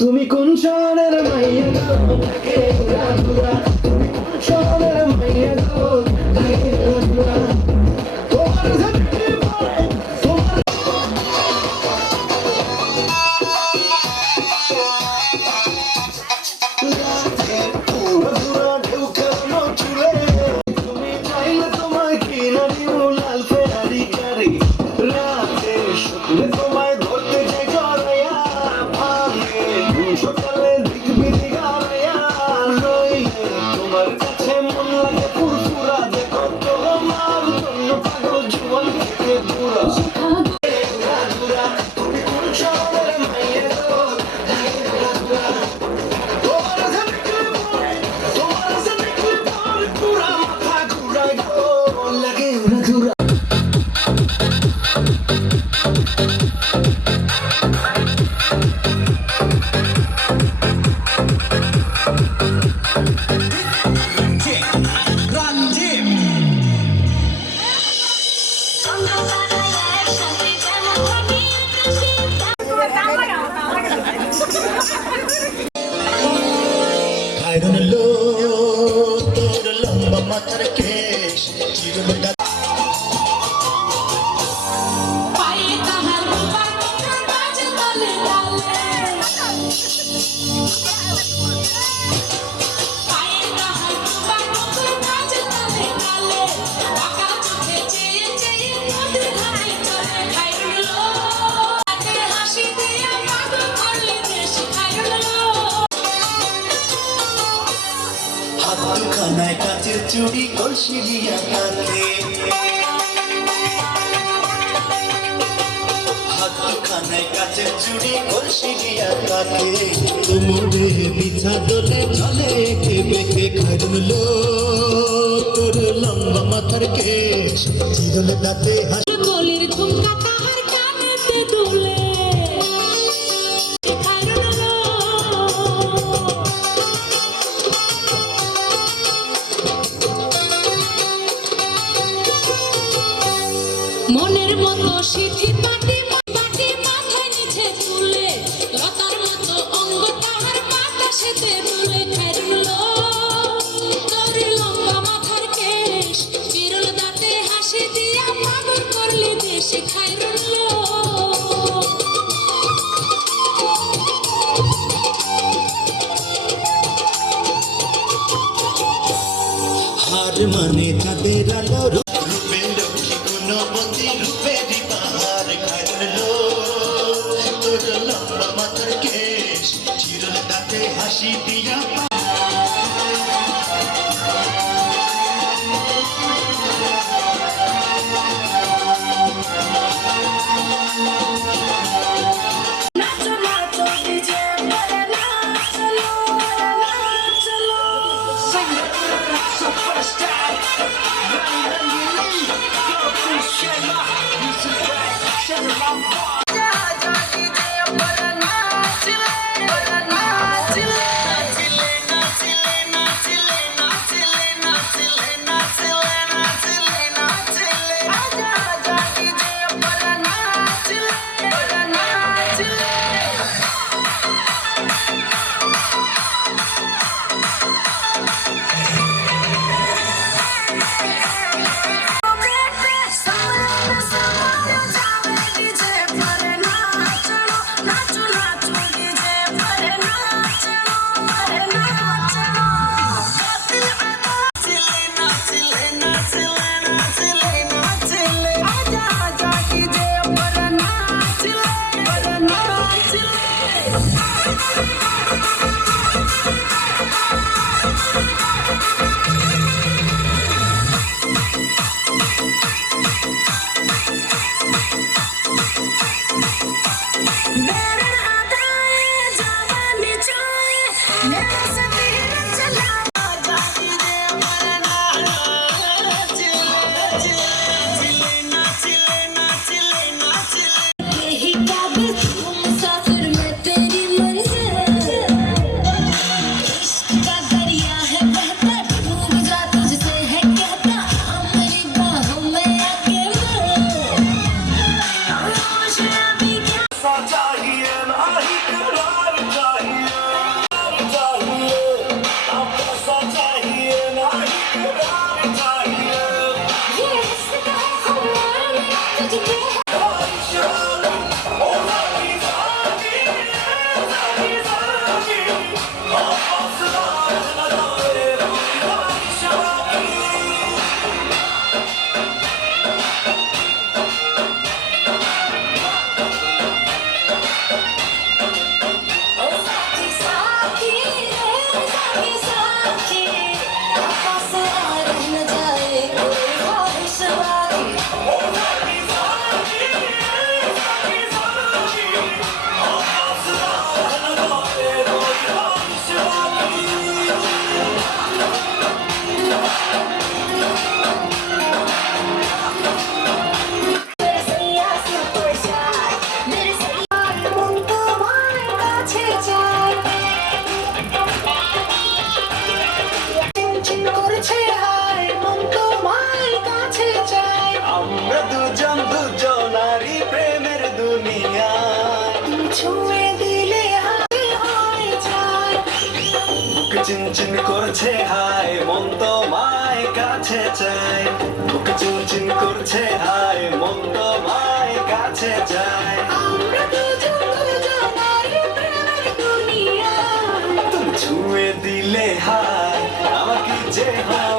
তুমি কোন শহরের মাইয়া গো তাকে ঘুরা ঘুরা, তুমি কোন শহরের মাইয়া গো তাকে ঘুরা ঘুরা, তোমার ঝাঁকে পড়ে তোমার রাতের পুরো পুরো ঢেউ খেলানো চুলে, তুমি চাইলে তোমায় কিনে দিও লাল ফেরারি গাড়ি, রাতে শুকলে তোমায় ধরতে যাই জড়াইয়া, ভাঙে সকালে দেখবি দিগাড়াইয়া, রইলে তোমার কাছে মন লাগে ফুরফুরা, দেখো তোমার জন্য পাগল জীবন থেকে পুরা ঘুরা ঘুরা, তুমি কোন শহরের মাইয়া গো তাকে ঘুরা ঘুরা, তোমার ঝাঁকে পড়ে পুরা মাথা ঘুরায় গো লাগে ঘুরা ঘুরা। I don't know, তোর লম্বা মাথার কেশ চিরুনি হাত দুখানায় কাচের চুড়ি কলসি দিয়া থাকে, হাত দুখানায় কাচের চুড়ি কলসি দিয়া থাকে, তোমরে বিছা দোলে চলে কে বেঁকে খাইলো তোর লম্বা মাথার কেশ চিরুনি দাঁতে হাসি বলির ঝুমকা তাহার কানেতে দুলে, মনের মতো সিঁথি পাটি পাটি মাথায় নিচে তুলে, লতার মতো অঙ্গ তাহার বাতাসেতে দুলে, খাইরুলো তোর লম্বা মাথার কেশ চিরুল দাঁতে হাসি দিয়া পাগল করে তোমার মানে চাঁদের আলো রূপে লক্ষ্মী গুণবতী রূপে দীপার খাইলো তোর লম্বা মাথার কেশ চিরল তাতে হাসি দিয়া নাচো নাচো ডিজে বলে নাচলো নাচলো चाहिए नहीं करार चाहिए अब पैसा चाहिए नहीं करार चाहिए আমরা দুজন দুজনারই প্রেমের দুনিয়ায় ছুঁয়ে দিলে হাতে হয়ে যায় বুক চিনচিন করছে হায় মন তোমায় কাছে চায় বুক চিনচিন করছে হায় মন তোমায় কাছে চায় আমরা দুজন দুজনারই প্রেমের দুনিয়ায় তুমি ছুঁয়ে দিলে হায় আমার কি যে হয়